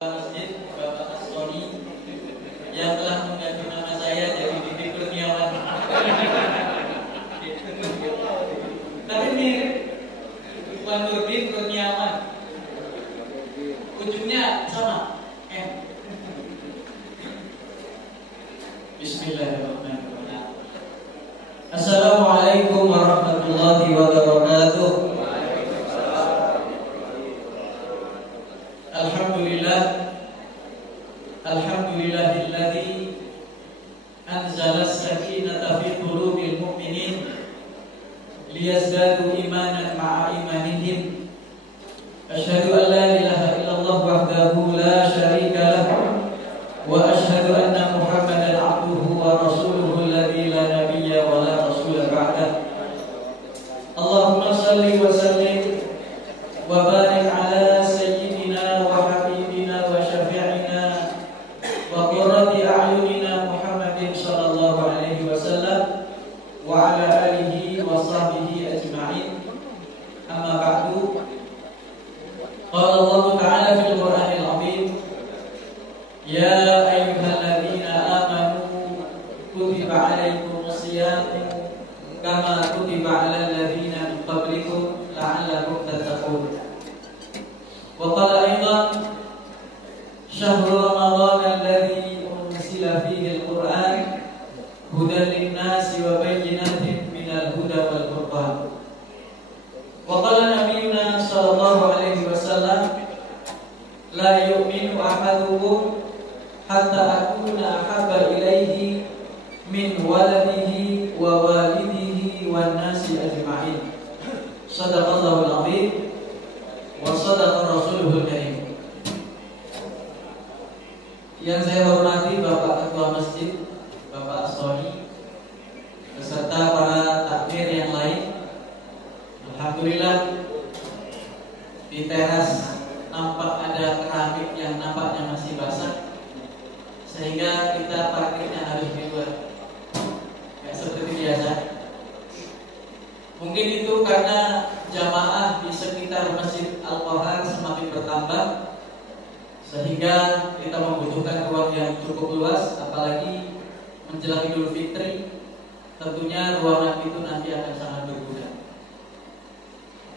Masjid Bapak Astoni yang telah mengganti nama saya dari Didi Kurniawan. Tapi mirip Iwan Nurdin Kurniawan, ujungnya sama M. Bismillahirrahmanirrahim. Assalamualaikum warahmatullahi wabarakatuh. Alhamdulillahilladzi anzala as-sakinata fi qulubil mu'minin liyazdadu imanan ma'a imanihim. Asyhadu an la ilaha illallah wahdahu la syarika lah wa asyhadu anna Muhammadan abduhu wa rasuluhu alladzi la nabiyya wa la rasula ba'dah. Allahumma shalli wa sallim wa barik ala sayyidina wa habibina wa syafi'ina wa qurrati a'yunina Muhammadin sallallahu alaihi wasallam wa ala alihi wa sahbihi ajma'in. Amma ba'du. Qala Allah ta'ala fil Qur'anil 'azim, ya ayyuhalladzina amanu kutiba 'alaikumus siyam kama kutiba 'alal ladzina min qablikum la'allakum tattaqun. Wa qala aidan syahru ramadhan alladzi unzila fihi al-Qur'an hudan lin-nasi wa bayyinatin minal huda wal furqan. Wa qala nabiyyuna sallallahu alaihi wasallam, la yu'minu ahadukum hatta akuna ahabba ilaihi min waladihi wa walidihi wan nasi ajma'in. Shadaqallahul 'azim wa shadaqa rasuluhul karim. Yang saya hormati Bapak Ketua Masjid, Bapak Astoni, beserta para takmir yang lain. Alhamdulillah, di teras nampak ada keramik yang nampaknya masih basah, sehingga kita parkirnya harus di luar, ya, seperti biasa. Mungkin itu karena jamaah di sekitar Masjid Al-Qohar semakin bertambah, sehingga kita membutuhkan ruang yang cukup luas, apalagi menjelang Idul Fitri. Tentunya ruangan itu nanti akan sangat berguna.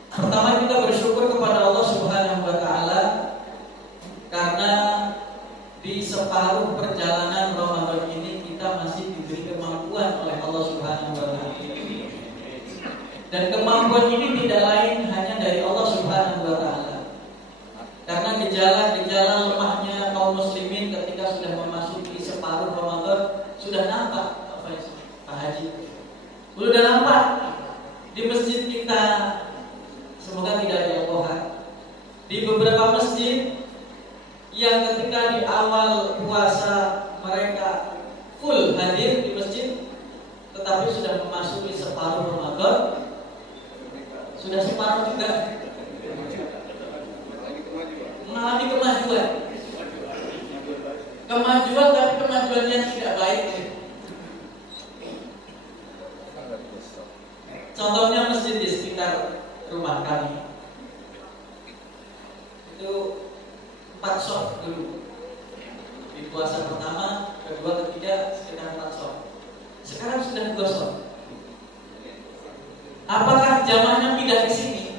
Pertama, kita bersyukur kepada Allah Subhanahu wa Ta'ala karena di separuh perjalanan Ramadan ini kita masih diberi kemampuan oleh Allah Subhanahu wa Ta'ala. Dan kemampuan ini tidak lain hanya dari Allah Subhanahu wa Ta'ala. Karena gejala-gejala lemahnya kaum muslimin ketika sudah memasuki separuh Ramadan sudah nampak, Pak Haji. Sudah nampak di masjid kita, semoga tidak ada Al-Qohar, di beberapa masjid yang ketika di awal puasa mereka full hadir di masjid, tetapi sudah memasuki separuh Ramadan sudah separuh juga mengalami kemajuan, tapi kemajuan yang tidak baik. Contohnya masjid di sekitar rumah kami itu 4 shop dulu di puasa pertama, kedua, ketiga sekitar 4 shop. Sekarang sudah 2 shop. Apakah jamaahnya pindah ke sini?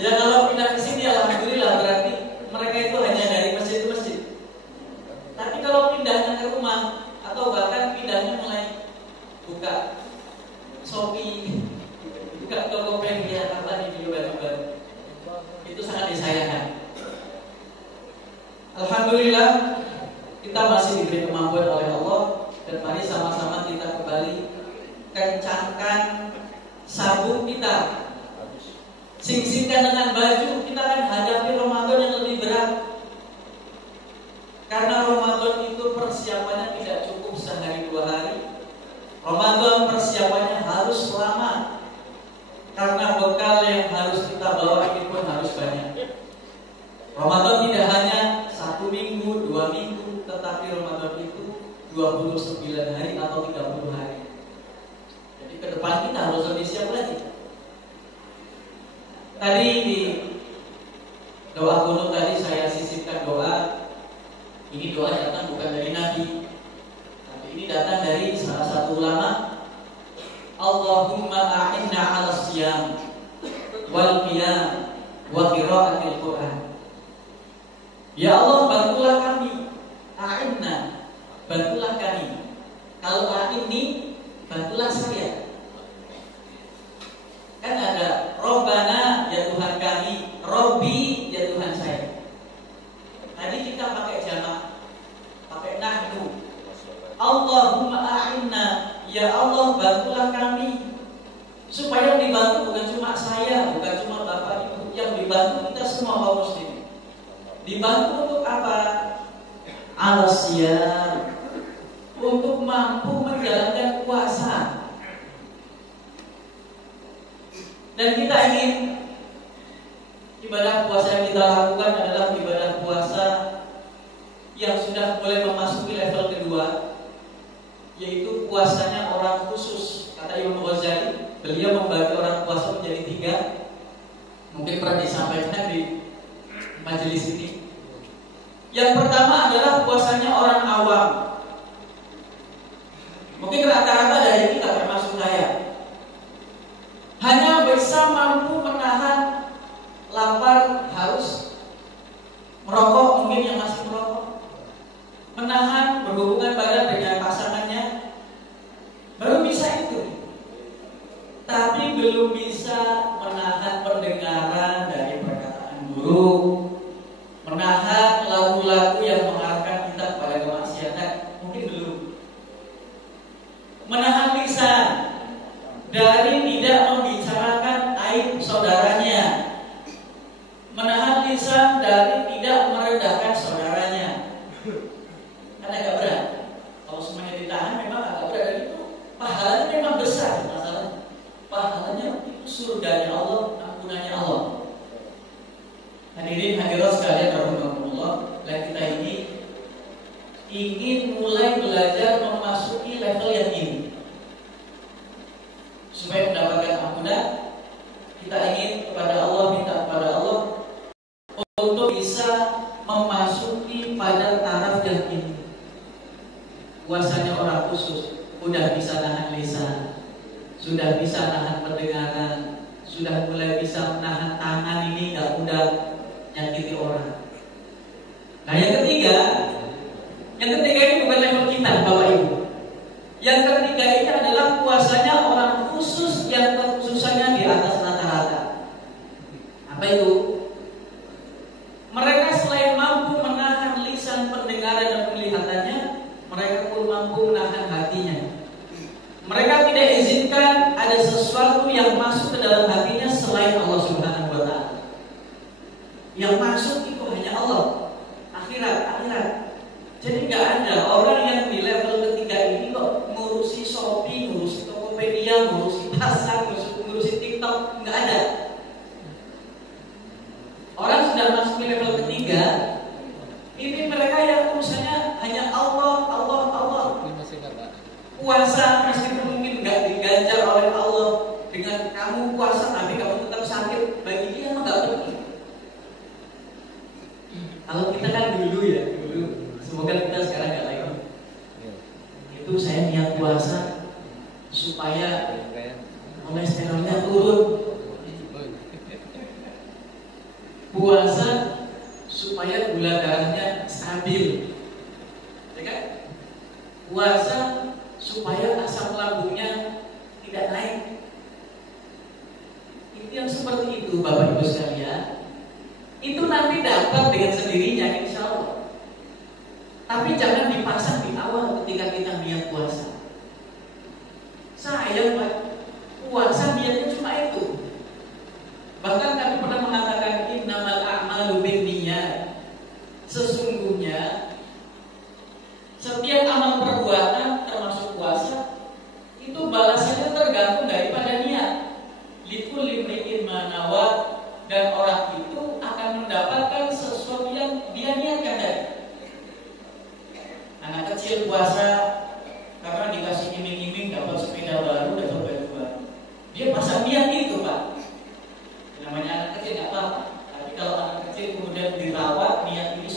Ya, kalau pindah ke sini alhamdulillah, berarti mereka itu hanya dari masjid ke masjid. Tapi kalau pindahnya ke rumah atau bahkan pindahnya mulai buka Shopee, buka Tokopedia, apa di baru-baru, itu sangat disayangkan. Alhamdulillah, kita masih diberi kemampuan oleh Allah, dan mari sama-sama kita kembali kencangkan sabuk kita, sing-singkan dengan baju. Kita akan hadapi Ramadan yang lebih berat, karena Ramadan itu persiapannya tidak cukup sehari 2 hari. Ramadan persiapannya harus lama, karena bekal yang harus kita bawa ini pun harus banyak. Ramadan tidak hanya 1 minggu, 2 minggu, tetapi Ramadan itu 29 hari atau 30 hari. Jadi ke depan kita harus lebih siap lagi. Tadi di doa kunut tadi saya sisir menitipkan doa. Ini doa datang bukan dari Nabi, tapi ini datang dari salah satu ulama. Allahumma a'inna 'ala siyam wal qiyam wa qira'atil Qur'an. Ya Allah, bantulah kami. A'inna, bantulah kami. Kalau a'inni, bantulah saya. Kan ada Robbana, ya Tuhan kami, Robbi, ya Tuhan saya. Tadi kita pakai jamak, pakai nahnu. Allahumma a'inna, ya Allah bantulah kami. Supaya dibantu bukan cuma saya, bukan cuma bapak ibu, yang dibantu kita semua kaum muslimin. Dibantu untuk apa? Al-siyam, untuk mampu menjalankan puasa. Dan kita ingin ibadah puasa yang kita lakukan adalah ibadah puasa yang sudah mulai memasuki level kedua, yaitu puasanya orang khusus. Kata Imam Ghazali, beliau membagi orang puasa menjadi 3. Mungkin pernah disampaikan di majelis ini. Yang pertama adalah puasanya orang awam. Mungkin rata-rata dari kita termasuk saya, hanya bisa mampu menahan lapar, haus, merokok, mungkin yang masih merokok, menahan berhubungan badan dengan pasangannya, baru bisa itu. Tapi belum bisa menahan pendengaran dari perkataan buruk, menahan lagu-lagu yang mengarahkan kita kepada kemaksiatan, mungkin belum. Menahan lisan dari tidak membicarakan aib saudaranya, menahan lisan dari tidak merendahkan saudaranya. Kan agak berat. Kalau semuanya ditahan memang agak berat, dan itu pahalanya memang besar. Masalah pahalanya itu surganya Allah, ampunannya Allah. Hadirin hadirat sekalian rahimakumullah, dan kita ini ingin mulai belajar memasuki level yang ini. Supaya mendapatkan ampunan, kita ingin kepada Allah, minta kepada Allah untuk bisa memasuki pada taraf yang ini. Puasanya orang khusus, sudah bisa nahan lisan, sudah bisa nahan pendengaran, sudah mulai bisa menahan tangan ini, tidak mudah nyakiti orang. Nah yang ketiga ini bukan level kita, Bapak Ibu. Yang ketiga ini adalah puasanya orang khusus yang kekhususannya di atas rata-rata. Apa itu? Mereka selain mampu menahan lisan, pendengaran dan penglihatannya, mereka pun mampu menahan hatinya. Mereka tidak izinkan ada sesuatu yang masuk ke dalam hatinya selain Allah Subhanahu wa Ta'ala. Yang masuk itu hanya Allah, akhirat. Jadi nggak ada orang yang di level ketiga ini kok ngurusi Shopee, ngurusi Tokopedia, ngurusi pasar, ngurusi TikTok, nggak ada. Orang sudah masuk ke level ketiga, ini mereka yang urusannya hanya Allah. Puasa meskipun mungkin nggak diganjar oleh Allah dengan kamu puasa tapi kamu tetap sakit, bagi dia emang nggak penting. Kalau kita kan dulu, semoga kita sekarang nggak lagi. Itu saya niat puasa supaya kolesterolnya turun. Puasa supaya gula darahnya stabil, ya kan? Puasa supaya asam lambungnya tidak naik. Itu yang seperti itu, Bapak Ibu sekalian. Itu nanti dapat dengan sendirinya, insya Allah. Tapi jangan dipasang di awal ketika kita niat puasa. Sayang Pak, puasa niatnya cuma itu. Bahkan kami pernah mengatakan innamal a'malu binniyat. Sesungguhnya setiap amal perbuatan termasuk puasa itu balasannya tergantung daripada niat. Likulli imri'in ma nawa, dan orang itu akan mendapatkan sesuatu yang dia niatkan tadi. Anak kecil puasa karena dikasih iming-iming dapat sepeda baru, dapat baju baru. Dia pasang niat itu, Pak. Namanya anak kecil nggak apa-apa. Tapi kalau anak kecil kemudian dirawat, niat ini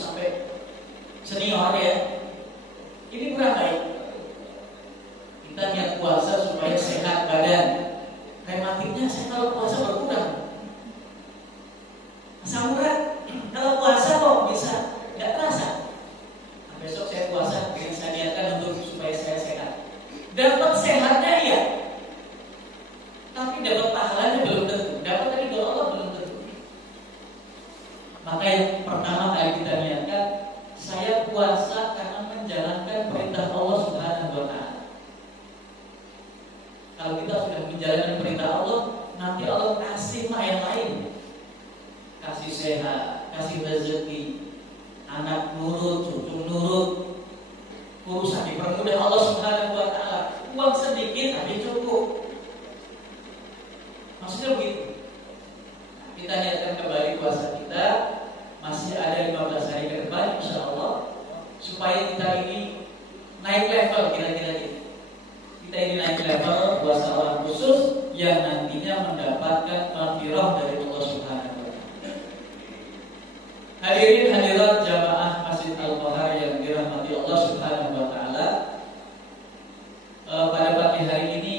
yang pertama kali kita niatkan, saya puasa karena menjalankan perintah Allah Subhanahu wa Ta'ala. Kalau kita sudah menjalankan perintah Allah, nanti Allah kasih yang lain, kasih sehat, kasih rezeki, anak nurut, cucu nurut, urusan dipermudah Allah Subhanahu wa Ta'ala. Uang sedikit tapi cukup. Maksudnya begitu. Kita niatkan kembali puasa kita, masih ada 15 hari ke depan insya Allah, supaya kita ini naik level kira-kira gitu. Kita ini naik level puasa orang khusus yang nantinya mendapatkan maghfirah dari Allah Subhanahu wa Ta'ala. Hadirin hadirat jamaah Masjid Al-Qahar yang dirahmati Allah Subhanahu wa Ta'ala, pada pagi hari ini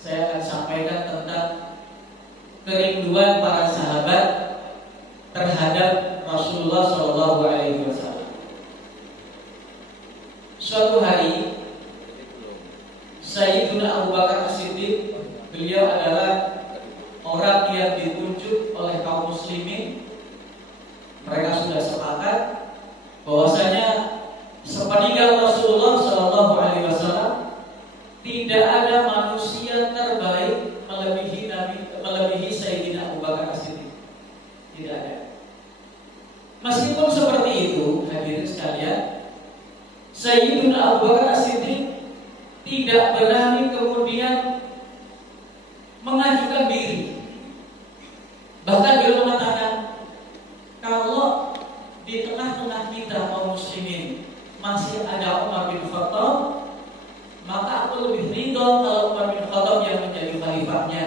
saya akan sampaikan tentang kerinduan para sahabat terhadap Rasulullah Shallallahu Alaihi Wasallam. Suatu hari, Sayyidina Abu Bakar As-Siddiq, beliau adalah orang yang ditunjuk oleh kaum muslimin. Mereka sudah sepakat bahwasanya sepeninggal Rasulullah Shallallahu Alaihi Wasallam tidak ada manusia terbaik melebihi Sayyidina Abu Bakar As-Siddiq. Tidak ada. Meskipun seperti itu, hadirin sekalian, Sayyidina Abu Bakar As-Siddiq tidak berani kemudian mengajukan diri. Bahkan beliau mengatakan, kalau di tengah-tengah kita kaum muslimin masih ada Umar bin Khattab, maka aku lebih ridho kalau Umar bin Khattab yang menjadi khalifahnya.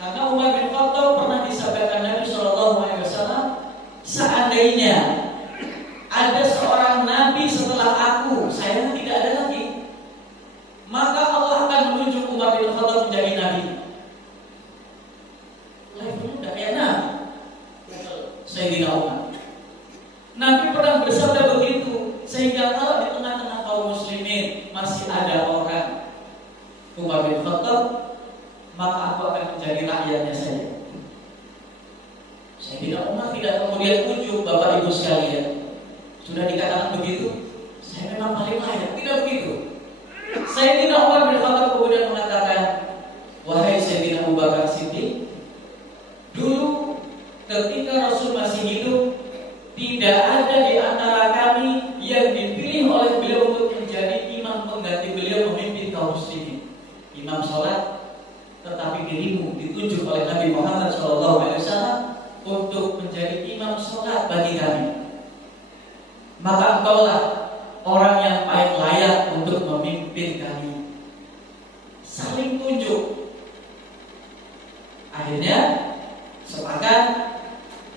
Karena Umar bin Khattab pernah disabdakan Nabi Shallallahu Alaihi Wasallam, seandainya ada seorang nabi setelah aku, saya tidak ada lagi, maka Allah akan menunjuk Umar bin Khattab menjadi nabi. Levelnya udah kayak nabi, Sayyidina Umar. Nabi pernah bersabda begitu, sehingga kalau di tengah-tengah kaum muslimin masih ada orang Umar bin Khattab, maka aku akan menjadi rakyatnya saja. Sayyidina Umar tidak kemudian ujub, Bapak Ibu sekalian, sudah dikatakan begitu, saya memang paling layak. Tidak begitu. Sayyidina Umar bin Khattab kemudian mengatakan, wahai Sayyidina Abu Bakar Siddiq, dulu ketika Rasul masih hidup, tidak ada di antara kami yang dipilih oleh beliau untuk menjadi imam pengganti beliau memimpin kaum muslimin, imam sholat, tetapi dirimu ditunjuk oleh Nabi Muhammad SAW untuk menjadi imam sholat bagi kami. Maka engkaulah orang yang paling layak untuk memimpin kami. Saling tunjuk. Akhirnya sepakat,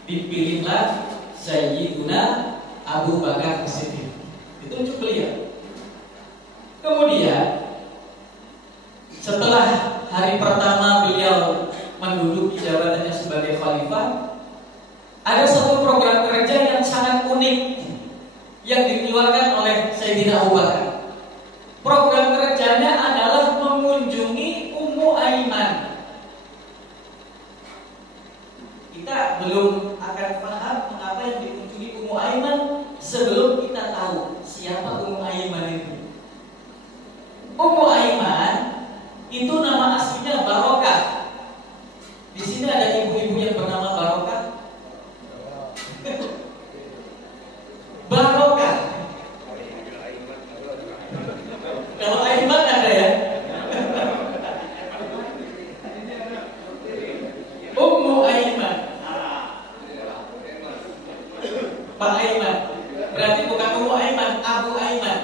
dipilihlah Sayyiduna Abu Bakar As-Siddiq, ditunjuk beliau. Kemudian setelah hari pertama beliau menduduki jabatannya sebagai khalifah, ada satu program kerja yang sangat unik yang dikeluarkan oleh Sayyidina Abu Bakar. Program kerjanya adalah mengunjungi Ummu Aiman. Kita belum akan paham mengapa yang dikunjungi Ummu Aiman sebelum kita tahu siapa Ummu Aiman itu. Ummu Aiman itu nama aslinya Barokah. Di sini ada ibu-ibu yang bernama Barokah. Barokah. Kalau Aiman ada ya. Ummu Aiman. Pak Aiman. Berarti bukan Ummu Aiman, Abu Aiman.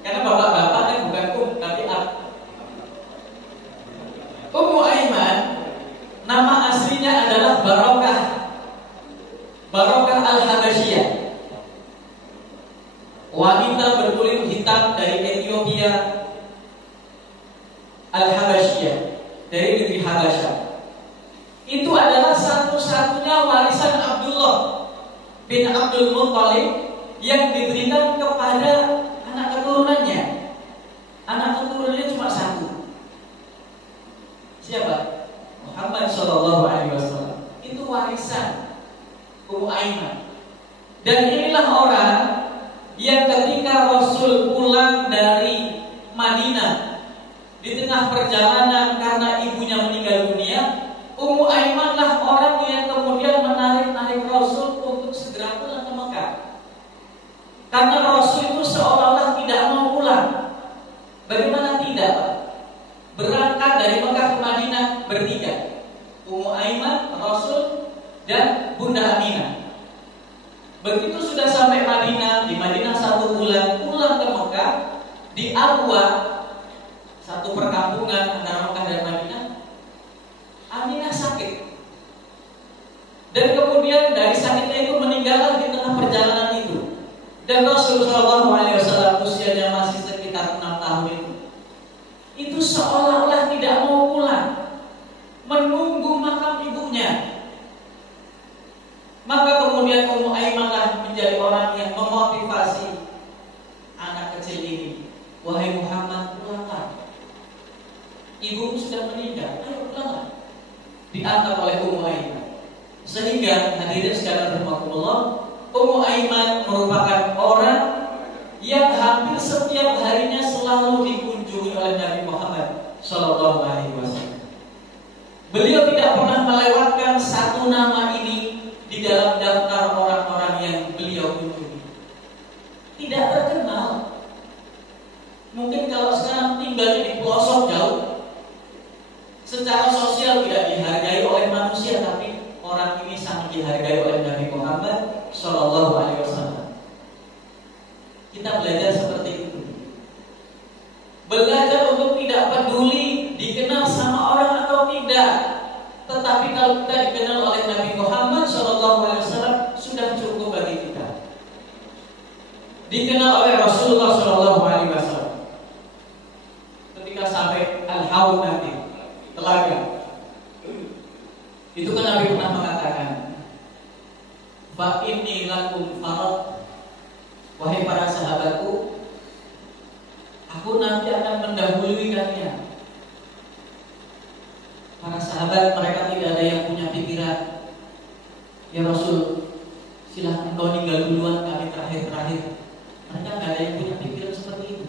Karena bapak-bapaknya bukan tapi Ab. Ummu Aiman nama aslinya adalah Barokah. Barokah Al-Habasyiyah. Wanita berkulit hitam dari Ethiopia, Al-Habasyiyah, dari negeri Habasyah. Itu adalah satu-satunya warisan Abdullah bin Abdul Muttalib yang diberikan kepada anak keturunannya. Anak keturunannya cuma satu. Siapa? Muhammad SAW. Itu warisan Ummu Aiman. Dan inilah orang yang ketika Rasul pulang dari Madinah di tengah perjalanan karena ibunya meninggal dunia, Ummu Aiman lah orang yang kemudian menarik Rasul untuk segera pulang ke Mekah. Karena Rasul itu seolah-olah tidak mau pulang. Bagaimana tidak? Berangkat dari Mekah ke Madinah bertiga, Ummu Aiman, Rasul, dan Bunda Aminah. Begitu sudah sampai Madinah, di Madinah 1 bulan, pulang ke Mekah, di Abwa, satu perkampungan antara Mekah dan Madinah, Aminah sakit. Dan kemudian dari sakitnya itu meninggallah di tengah perjalanan itu. Dan Rasulullah SAW usianya masih sekitar 6 tahun itu seolah-olah tidak mau pulang, menunggu makam ibunya. Maka kemudian Ummu Aiman lah menjadi orang yang memotivasi anak kecil ini. Wahai Muhammad, pulanglah. Ibu sudah meninggal, ayo pulanglah. Diantar oleh Ummu Aiman. Sehingga hadirin sekalian rahimakumullah, Ummu Aiman merupakan orang yang hampir setiap harinya selalu dikunjungi oleh Nabi Muhammad SAW. Beliau tidak pernah melewatkan satu nama ini di dalam daftar orang-orang yang beliau kunjungi. Tidak terkenal. Mungkin kalau sekarang tinggal di pelosok jauh, secara sosial tidak dihargai oleh manusia, tapi orang ini sangat dihargai oleh Nabi Muhammad SAW. Kita belajar seperti itu. Belajar untuk tidak peduli dikenal sama orang atau tidak. Tetapi kalau kita dikenal oleh Nabi Muhammad SAW, sudah cukup bagi kita. Dikenal oleh Rasulullah SAW. Ketika sampai Al-Haud nanti, telaga, itu kan Nabi pernah mengatakan, fa inni lakum farad, wahai para sahabatku, aku nanti akan mendahului kalian. Para sahabat mereka tidak ada yang punya pikiran, ya Rasul, silahkan kau tinggal duluan, kami terakhir. Mereka tidak ada yang punya pikiran seperti itu.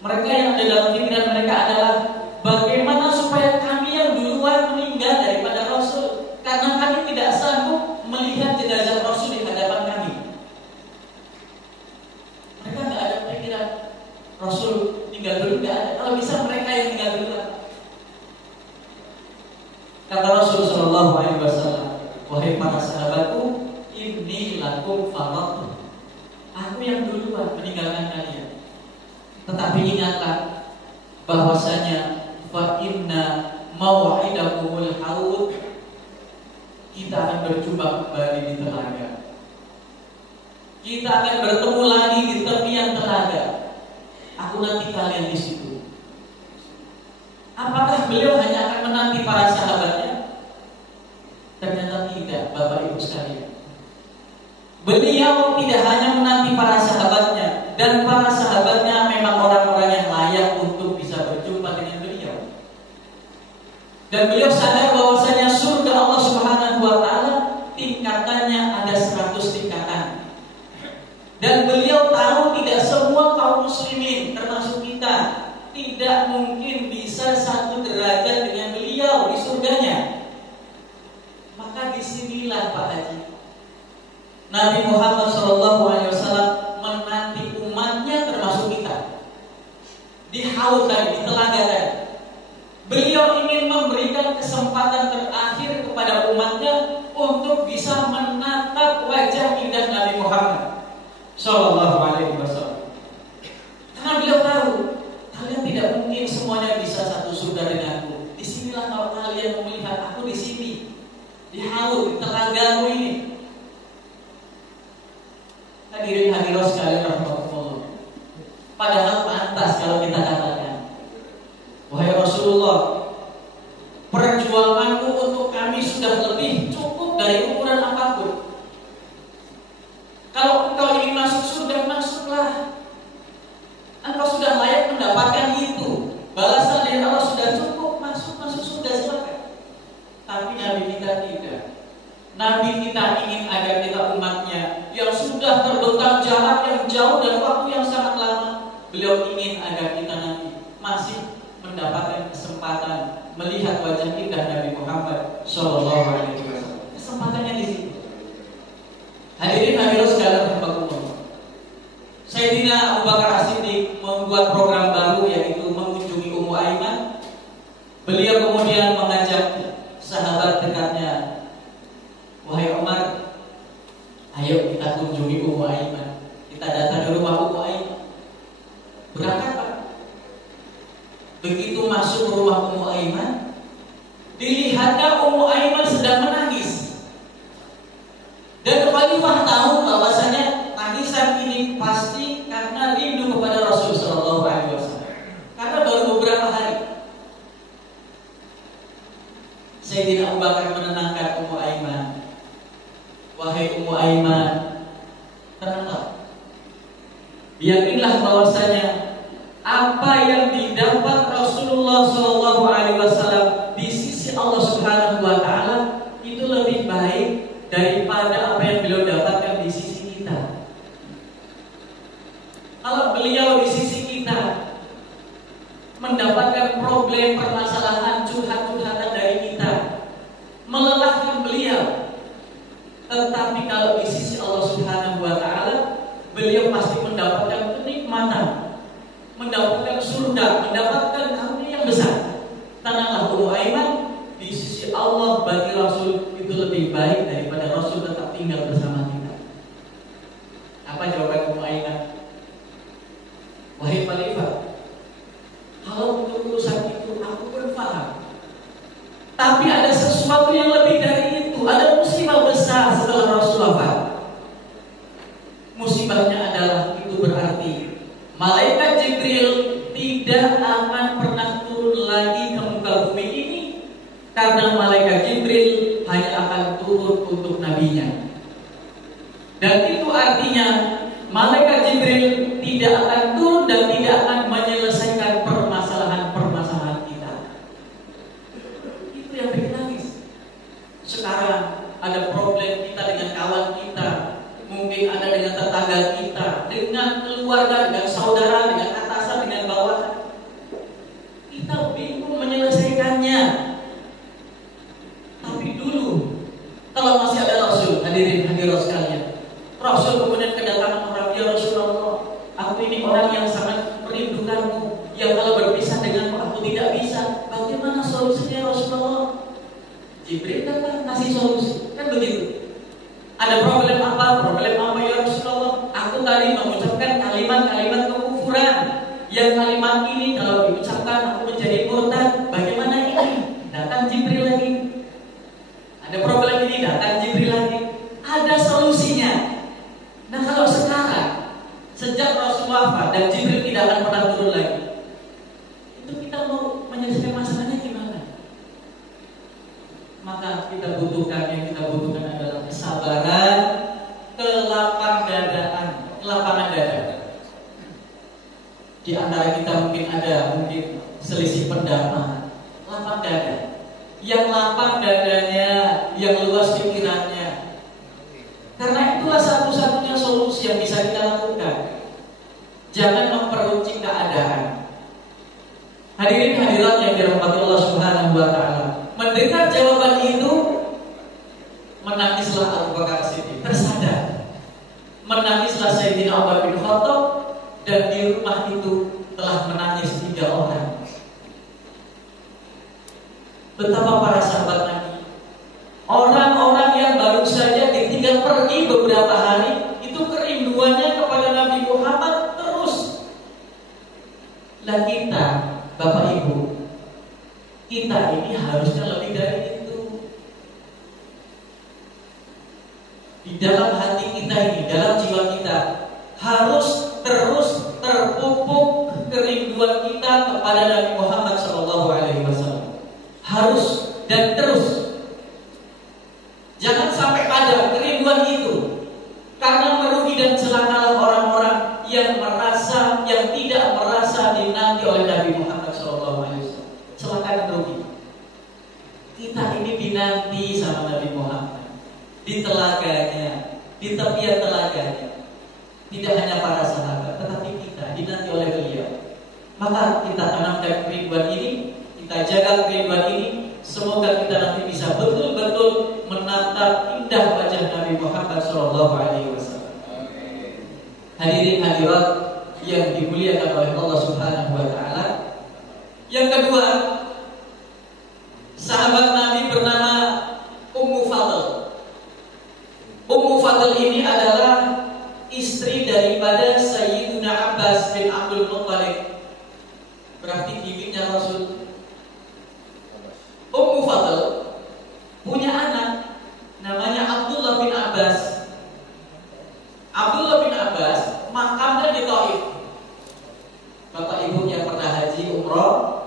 Mereka yang ada dalam pikiran mereka adalah bagaimana supaya kami yang duluan meninggal daripada Rasul, karena kami tidak sanggup melihat jenazah Rasul di hadapan kami. Mereka tidak ada pikiran Rasul tinggal dulu, tidak ada. Kalau bisa mereka yang tinggal duluan. Kata Rasul SAW, wahai para sahabatku, inni lakum farad, aku yang duluan meninggalkan kalian. Tetapi ingatlah bahwasanya fa inna mau'idakumul haud, kita akan berjumpa kembali di telaga. Kita akan bertemu lagi di tepian telaga. Aku nanti kalian di situ. Apakah beliau hanya akan menanti para sahabatnya? Ternyata tidak, Bapak Ibu sekalian. Beliau tidak hanya menanti para sahabatnya, dan para sahabatnya memang orang-orang yang layak untuk bisa berjumpa dengan beliau. Dan beliau sadar bahwasanya surga Allah Subhanahu wa taala tingkatannya ada 100 tingkatan. Dan beliau tahu tidak semua kaum muslimin termasuk kita tidak mungkin bisa satu derajat dengan beliau di surganya. Maka disinilah Pak Haji, Nabi Muhammad SAW menanti umatnya termasuk kita di haud tadi, di telaga tadi. Beliau ingin memberikan kesempatan terakhir kepada umatnya untuk bisa menatap wajah indah Nabi Muhammad SAW. Karena beliau tahu kalian tidak mungkin semuanya bisa satu surga denganku. Disinilah kalau kalian melihat aku di sini, di haud, di telagamu ini. Hadirin hadirat sekalian rahmatullah. Padahal pantas kalau kita katakan, wahai Rasulullah, perjuanganmu untuk kami sudah lebih cukup dari ukuran apapun. Kalau engkau ingin masuk surga, masuklah. Engkau sudah layak mendapatkan itu. Balasan dari Allah sudah cukup, masuk surga silakan. Tapi Nabi kita tidak. Nabi Nabi kita ingin agar kita umatnya yang sudah terbentang jarak yang jauh dan waktu yang sangat lama, beliau ingin agar kita nanti masih mendapatkan kesempatan melihat wajah indah Nabi Muhammad Shallallahu Alaihi Wasallam. Kesempatannya di situ. Hadirin hadirat sekalian rahimakumullah. Sayyidina Abu Bakar As-Siddiq membuat program baru, yaitu mengunjungi Ummu Aiman. Beliau kemudian mengajak sahabat dekatnya, wahai Umar, ayo kita kunjungi Ummu Aiman. Kita datang ke rumah Ummu Aiman. Berangkat Pak. Begitu masuk rumah Ummu Aiman, dilihatnya Ummu Aiman sedang menangis. Dan Khalifah tahu bahwasanya tangisan ini pasti karena rindu kepada Rasul Sallallahu Alaihi Wasallam. Karena baru beberapa hari. Sayyidina Abu Bakar menenangkan Ummu Aiman. Wahai Ummu Aiman, tenanglah. Yakinlah bahwasanya apa yang didapat Rasulullah Sallallahu Alaihi Wasallam di sisi Allah Subhanahu Wa Taala itu lebih baik daripada apa yang beliau dapatkan di sisi kita. Kalau beliau di sisi kita mendapatkan problem, permasalahan, curhat-curhatan dari kita, melelahkan beliau. Tetapi kalau di sisi Allah Subhanahu Wa Taala, beliau pasti mendapatkan kenikmatan, mendapatkan surga, mendapatkan karunia yang besar. Tenanglah Ummu Aiman, di sisi Allah bagi Rasul itu lebih baik daripada Rasul tetap tinggal bersama kita. Apa jawaban Ummu Aiman? Wahai Khalifah, kalau untuk urusan itu aku pun paham. Tapi ada sesuatu yang lebih dari itu. Ada musibah besar setelah Rasul wafat. Musibahnya adalah itu berarti Malaikat Jibril tidak akan pernah turun lagi ke muka bumi ini, karena Malaikat Jibril hanya akan turun untuk nabinya. Dan itu artinya Malaikat Jibril tidak akan turun dan tidak akan menyelesaikan permasalahan-permasalahan kita. Itu yang bikin nangis. Sekarang ada problem kita dengan kawan kita, mungkin ada dengan tetangga kita, dengan keluarga, dengan saudara, dengan atasan, dengan bawahan. Kita bingung menyelesaikannya. Tapi dulu, kalau masih ada Rasul, hadirin hadirat sekalian, Rasul kemudian kedatangan orang, ya Rasulullah, aku ini orang yang sangat merindukanmu, yang kalau berpisah denganmu aku tidak bisa. Bagaimana solusinya Rasulullah? Jibril datang kasih solusi, kan begitu. Ada problem apa? Problem apa ya Rasulullah? Aku tadi mengucapkan kalimat-kalimat kekufuran. Yang kalimat ini kalau diucapkan aku menjadi murtad. Bagaimana ini? Datang Jibril lagi. Ada problem ini, datang Jibril lagi. Ada solusinya. Nah kalau sekarang, sejak Rasul wafat dan Jibril tidak akan pernah turun lagi, itu kita mau menyelesaikan masalahnya gimana? Maka kita butuhkan, yang kita butuhkan adalah kesabaran, kelapangan dada. Di antara kita mungkin ada selisih pendapat, lapang dada. Yang lapang dadanya, yang luas pikirannya. Karena itulah satu-satunya solusi yang bisa kita lakukan. Jangan memperuncing keadaan. Hadirin hadirat yang dirahmati Allah Subhanahu Wa Taala. Mendengar jawaban itu, menangislah Abu Bakar As-Siddiq, tersadar. Menangislah Sayyidina Umar bin Khattab, dan di rumah itu telah menangis 3 orang. Betapa para sahabat Nabi, orang-orang yang baru saja ditinggal pergi beberapa hari, itu kerinduannya kepada Nabi Muhammad terus. Dan kita, Bapak Ibu, kita ini harusnya lebih dari itu. Di dalam hati kita ini, dalam jiwa kita, harus terus terpupuk kerinduan kita kepada Nabi Muhammad SAW. Harus dan terus. Jangan sampai padam kerinduan itu, karena merugi dan celakalah orang-orang yang merasa, yang tidak merasa dinanti oleh Nabi Muhammad SAW. Celaka dan rugi. Kita ini dinanti sama Nabi Muhammad, telaganya, di tepian telaganya. Tidak hanya para sahabat, tetapi kita dinanti oleh beliau. Maka kita tanamkan kerinduan ini, kita jaga kerinduan ini. Semoga kita nanti bisa betul-betul menatap indah wajah Nabi Muhammad SAW. Hadirin hadirat yang dimuliakan oleh Allah Subhanahu wa taala. Yang kedua, sahabat Nabi bernama Ummu Fadl. Ummu Fadl ini adalah istri daripada Sayyiduna Abbas bin Abdul Muttalib. Berarti bibinya Rasul. Ummu Fadl punya anak namanya Abdullah bin Abbas. Abdullah bin Abbas makamnya di Taif. Bapak Ibu yang pernah haji umroh,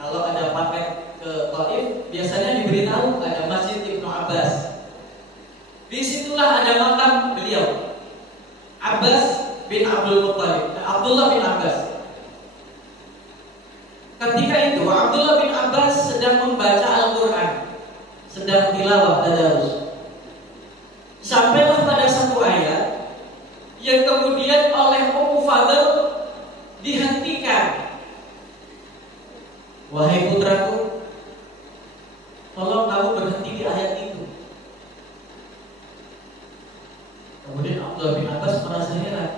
kalau ada paket ke Taif, biasanya diberitahu ada Masjid Ibnu Abbas. Disitulah ada makam beliau, Abbas bin Abdul Muttalib, Abdullah bin Abbas. Ketika itu Abdullah bin Abbas sedang membaca Al-Quran, sedang tilawah tadarus. Sampailah pada satu ayat yang kemudian oleh Ummu Fadl dihentikan. Wahai putraku, tolong kamu berhenti di ayat itu. Kemudian Abdullah bin Abbas merasa heran.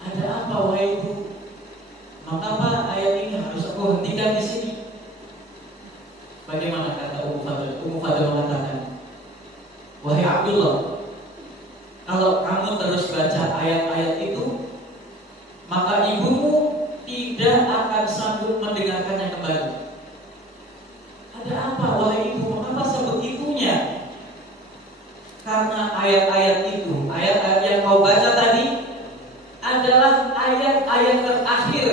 Ada apa wahai ibu? Mengapa ayat ini harus aku hentikan di sini? Bagaimana kata Ummu Fadl? Ummu Fadl mengatakan, wahai Abdullah, kalau kamu terus baca ayat-ayat itu, maka ibumu tidak akan sanggup mendengarkannya kembali. Ada apa wahai ibu? Mengapa sebegitunya? Karena ayat-ayat itu, ayat-ayat yang kau baca tadi adalah ayat-ayat terakhir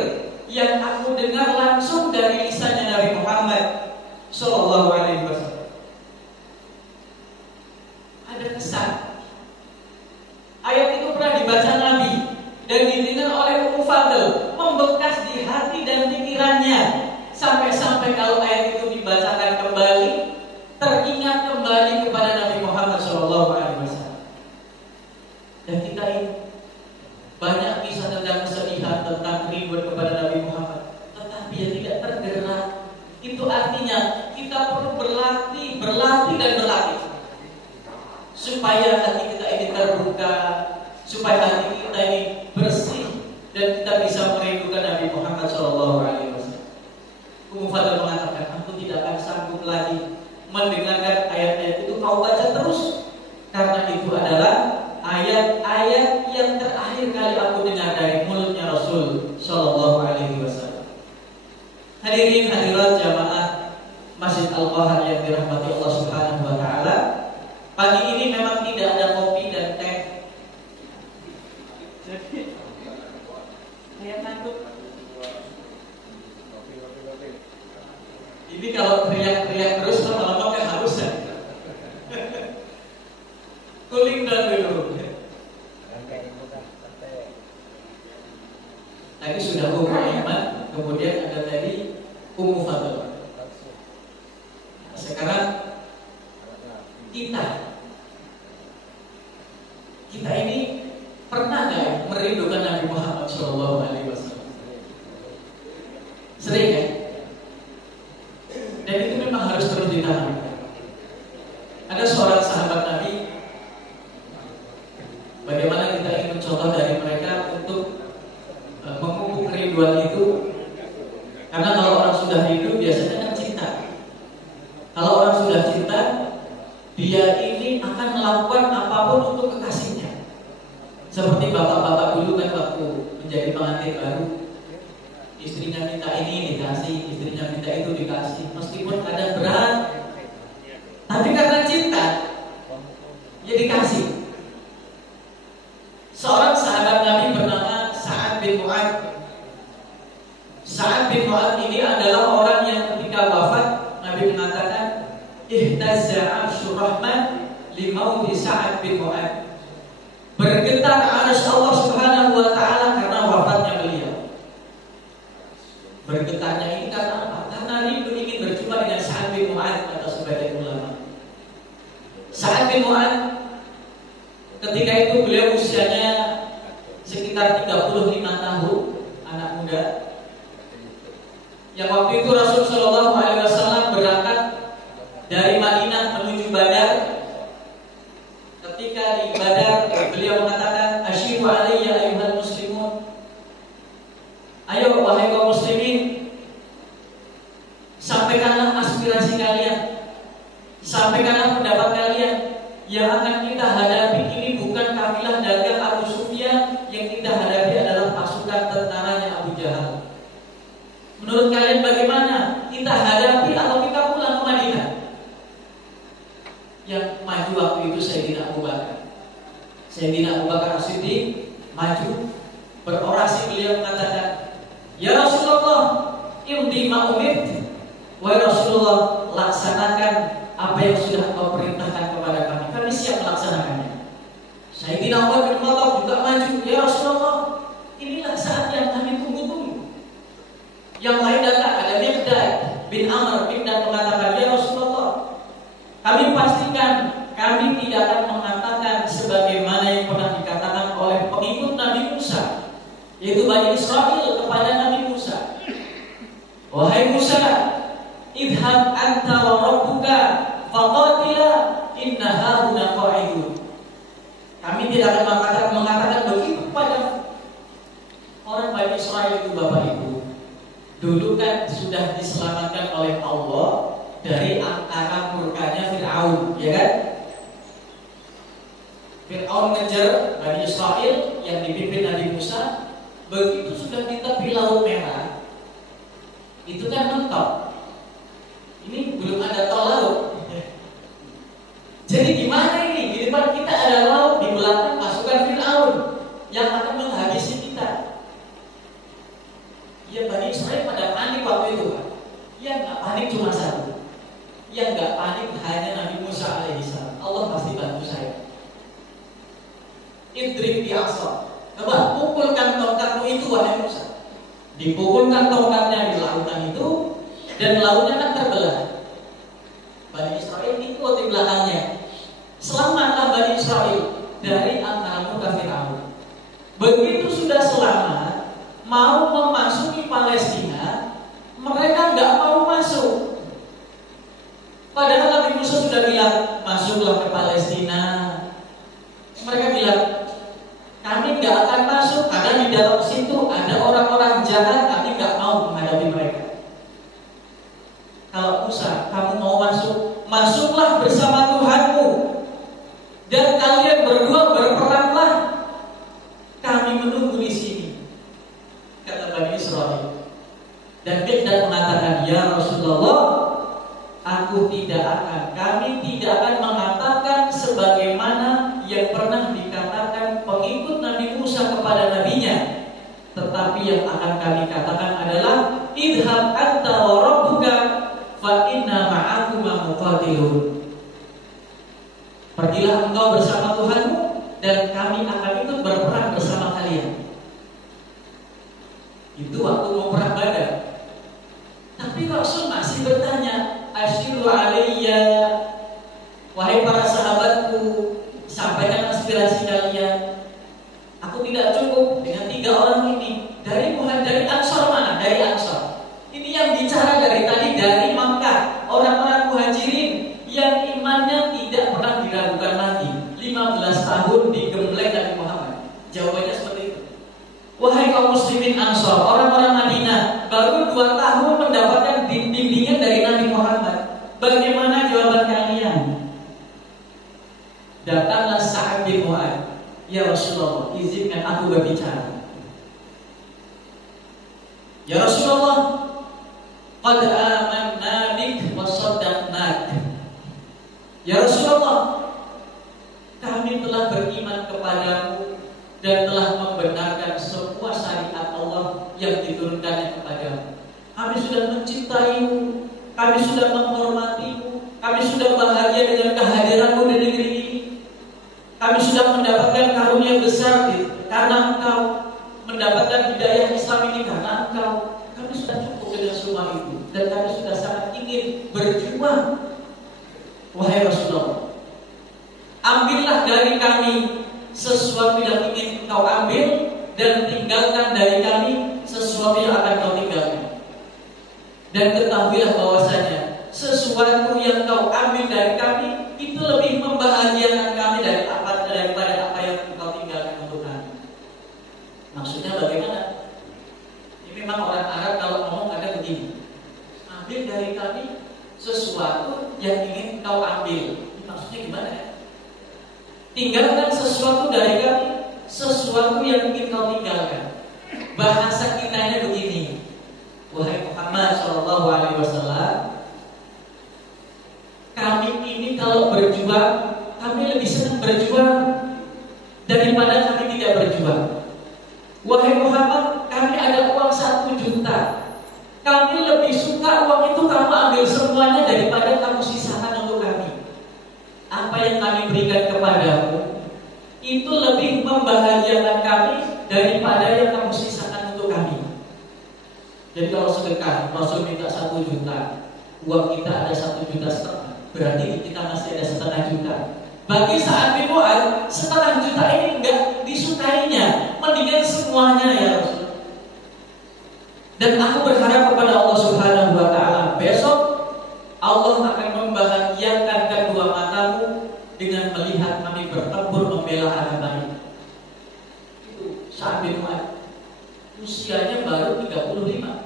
yang aku dengar langsung dari lisannya Nabi Muhammad Sallallahu Alaihi Wasallam. Ada kesan. Ayat itu pernah dibaca Nabi dan didengar oleh Ummu Fadl, membekas di hati dan pikirannya, sampai-sampai kalau ayat itu dibacakan kembali, teringat kembali kepada Nabi Muhammad Sallallahu Alaihi Wasallam. Dan kita ini banyak kisah tentang kesedihan, tentang kerinduan kepada Nabi Muhammad, tetapi yang tidak tergerak. Itu artinya kita perlu berlatih dan berlatih supaya hati kita ini terbuka, supaya hati kita ini bersih dan kita bisa merindukan Nabi Muhammad SAW. Ummu Fadl mengatakan, aku tidak akan sanggup lagi mendengarkan ayat-ayat itu kau baca terus, karena itu adalah ayat-ayat yang terakhir kali aku dengar dari mulutnya Rasul Sallallahu Alaihi Wasallam. Hadirin hadirat jamaah Masjid Al-Qahar yang dirahmati Allah Subhanahu Wa Taala, pagi ini memang tidak ada kopi dan teh. Jadi saya takut. Ini kalau teriak-teriak terus lama-lama kehausan. Cooling down dulu. Tadi sudah Ummu Aiman, kemudian ada tadi Ummu Fadl. Sekarang kita ini pernah nggak merindukan Nabi Muhammad SAW? Sering ya? Dan itu memang harus terus ditanamkan. Ada seorang sahabat Nabi, bagaimana kita ingin mencontoh dari mereka untuk memupuk kerinduan itu. Karena kalau orang sudah rindu biasanya kan cinta. Kalau orang sudah cinta, dia ini akan melakukan apapun untuk kekasihnya. Seperti bapak-bapak dulu kan waktu menjadi pengantin baru, istrinya minta ini dikasih, istrinya minta itu dikasih, meskipun kadang berat, tapi karena cinta, ya dikasih. Seorang sahabat Nabi bernama Sa'ad bin Mu'adz. Sa'ad bin Mu'adz ini adalah orang yang ketika wafat, Nabi mengatakan, ihtazza 'arsyur rahman li mauti Sa'ad bin Mu'adz. Bergetar 'arsy Allah Subhanahu wa taala karena wafatnya beliau. Bergetarnya ini karena apa? Karena rindu ingin berjumpa dengan Sa'ad bin Mu'adz, kata sebagian ulama. Sa'ad bin Mu'adz Ketika itu beliau usianya sekitar 35 tahun, anak muda. Yang waktu itu Rasul Shallallahu Alaihi Wasallam berangkat dari Madinah menuju Badar. Ketika di Badar, beliau mengatakan, "Asyiru alayya ayyuhal muslimun." Ayo wahai kaum muslimin, sampaikanlah aspirasi kalian, sampaikanlah pendapat kalian. Yang akan kita hadapi ini bukan kafilah dagang Abu Sufyan, yang kita hadapi adalah pasukan tentaranya Abu Jahal. Menurut kalian bagaimana? Kita hadapi atau kita pulang ke Madinah? Yang maju waktu itu Sayyidina Abu Bakar. Sayyidina Abu Bakar As-Siddiq maju berorasi, beliau mengatakan, "Ya Rasulullah, imdi ma umirt." Wahai Rasulullah, laksanakan apa yang sudah Engkau perintahkan kepada kami. Kami siap melaksanakannya. Sayyidina Umar bin Khattab juga maju, "Ya Rasulullah, inilah saat yang kami tunggu-tunggu." Yang lain datang, ada Miqdad bin Amr bin dan mengatakan, "Ya Rasulullah, kami pastikan kami tidak akan mengatakan sebagaimana yang pernah dikatakan oleh pengikut Nabi Musa, yaitu Bani Israel kepada Nabi Musa. Wahai Musa, idhab anta wa rabbuka faqatila inna hauna qa'idun." Kami tidak akan mengatakan begitu kepada orang Bani Israel itu, Bapak Ibu. Dulu kan sudah diselamatkan oleh Allah dari angkara murkanya Fir'aun, ya kan? Fir'aun mengejar Bani Israel yang dipimpin Nabi Musa. Begitu sudah di tepi Laut Merah, itu kan mentok. Ini belum ada tol laut. Jadi gimana ini? Di depan kita ada laut, di belakang pasukan Fir'aun yang akan menghabisi kita. Ya, Bani Israel pada panik waktu itu, kan? Yang nggak panik cuma satu. Yang nggak panik hanya Nabi Musa alaihissalam. Allah pasti bantu saya. Idrik di asal. Coba pukulkan tongkatmu itu, wahai Musa. Dipukulkan tongkatnya di lautan itu, dan lautnya kan terbelah. Bani Israel ikut di belakangnya. Selamatlah Bani Israel dari antara murka Fir'aun. Begitu sudah selamat, mau memasuki Palestina, mereka nggak mau masuk. Padahal Nabi Musa sudah bilang, masuklah ke Palestina. Mereka bilang, kami nggak akan masuk karena di dalam situ ada orang-orang jahat, kami nggak mau menghadapi mereka. Kalau Musa, kamu mau masuk, masuklah bersama Tuhanmu, dan kalian berdua berperanglah. Kami menunggu di sini, kata Bani Israel. Dan Miqdad mengatakan, "Ya Rasulullah, kami tidak akan mengatakan sebagaimana yang pernah dikatakan pengikut Nabi Musa kepada nabinya. Tetapi yang akan kami katakan adalah, idhab anta wa rabbuka fa inna ma'akuma muqatilun." Pergilah engkau bersama Tuhanmu, dan kami akan ikut berperang bersama kalian. Itu waktu mau perang Badar. Tapi Rasul masih bertanya, "Asyiru alayya, wahai para sahabatku, sampaikan aspirasi kalian. Aku tidak cukup dengan 3 orang ini. Dari Ansor mana? Dari Ansor. Ini yang bicara dari tadi dari Makkah, orang-orang Muhajirin yang imannya tidak pernah diragukan lagi. 15 tahun digembleng Nabi Muhammad." Jawabannya seperti itu. Wahai kaum muslimin Ansor, orang-orang Madinah, baru 2 tahun mendapatkan bimbingan dari Nabi Muhammad. Bagaimana jawaban kalian? Datanglah Sa'ad bin Mu'adz. "Ya Rasulullah, izinkan aku berbicara." "Ya Rasulullah, qad amanna bik wa saddaqnak." "Ya Rasulullah, kami telah beriman kepadamu dan telah membenarkan semua syariat Allah yang diturunkannya kepadamu. Kami sudah mencintaimu, kami sudah menghormatimu, kami sudah bahagia dengan kehadiranmu di negeri ini. Kami sudah mendapatkan karunia besar karena engkau, mendapatkan hidayah Islam ini karena engkau. Kami sudah cukup dengan semua itu, dan kami sudah sangat ingin berjuang. Wahai Rasulullah, ambillah dari kami sesuatu yang ingin engkau ambil, dan tinggalkan dari kami sesuatu yang akan kau tinggalkan. Dan ketahuilah bahwasanya sesuatu yang kau ambil dari kami itu lebih membahagiakan kami daripada apa yang kau tinggalkan untuk kami. Maksudnya bagaimana? Ini memang orang Arab kalau ngomong ada begini, ambil dari kami sesuatu yang ingin kau ambil. Ini maksudnya gimana ya? Tinggalkan sesuatu dari kami, sesuatu yang ingin kau tinggalkan. Bahasa kitanya begini, wahai Muhammad Shallallahu Alaihi Wasallam, kami ini kalau berjuang, kami lebih senang berjuang daripada kami tidak berjuang. Wahai Muhammad, kami ada uang 1 juta, kami lebih suka uang itu kamu ambil semuanya daripada kamu sisakan untuk kami. Apa yang kami berikan kepadamu itu lebih membahagiakan kami daripada yang kamu sisakan untuk kami. Jadi kalau sedekah, Rasul minta 1 juta, uang kita ada 1,5 juta, berarti kita masih ada 0,5 juta. Bagi Sa'ad bin Mu'adz, 0,5 juta ini enggak disukainya, mendingan semuanya ya Rasul. Dan aku berharap kepada Allah Subhanahu wa Ta'ala, besok Allah akan membahagiakan kedua matamu dengan melihat kami bertempur membela agama ini. Itu Sa'ad bin Mu'adz, usianya baru 35,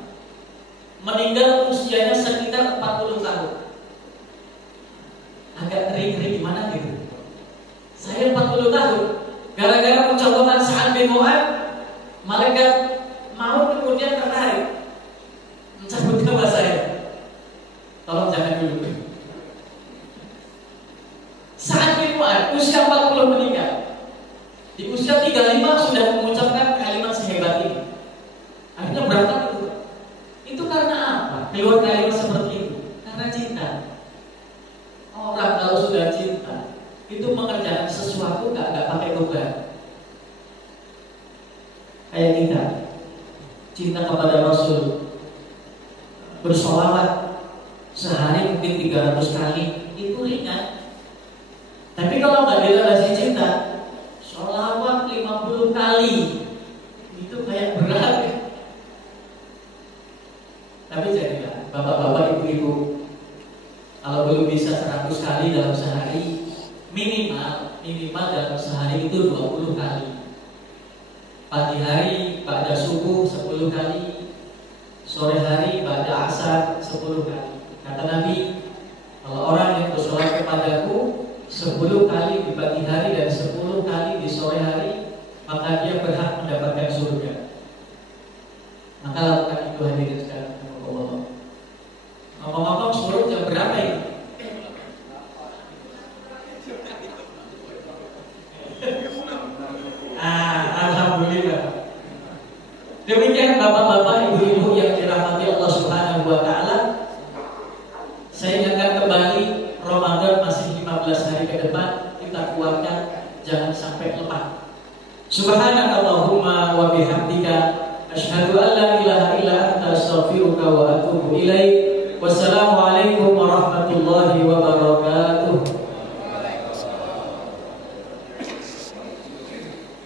meninggal usianya sekitar 40 tahun. Agak ngeri gimana gitu. Saya 40 tahun, gara-gara mencontohkan Sa'ad bin Mu'adz, malaikat mau kemudian tertarik mencabut nyawa saya. Tolong jangan dulu. Sa'ad bin Mu'adz usia 40 meninggal. Di usia 35 sudah mengucapkan kalimat sehebat ini. Akhirnya berangkat itu. Itu karena apa? Keluar kalimat seperti itu. Karena cinta. Orang kalau sudah cinta, itu mengerjakan sesuatu nggak pakai beban. Kayak kita cinta kepada Rasul, bersolawat sehari mungkin 300 kali, itu ringan. Tapi kalau nggak dilandasi cinta, sholawat 50 kali, itu kayak berat ya. Tapi jadilah bapak-bapak, ibu-ibu, kalau belum bisa 100 kali dalam sehari, minimal dalam sehari itu 20 kali. Pagi hari ba'da subuh 10 kali, sore hari ba'da asar 10 kali. Kata Nabi, kalau orang yang bersolat kepadaku 10 kali di pagi hari dan 10 kali di sore hari, maka dia berhak mendapatkan surga. Maka lakukan itu hadirin sekalian. Ngomong-ngomong, suruh jam berapa ini? Alhamdulillah. Demikian bapak-bapak, ibu-ibu yang dirahmati Allah Subhanahu wa Ta'ala. Saya ingatkan kembali, Ramadan masih 15 hari ke depan. Kita kuatkan, jangan sampai lemah. Subhanakallahumma wa bihamdika, asyhadu an la ilaha illa anta, astaghfiruka wa atubu ilaik. Wassalamualaikum warahmatullahi wabarakatuh.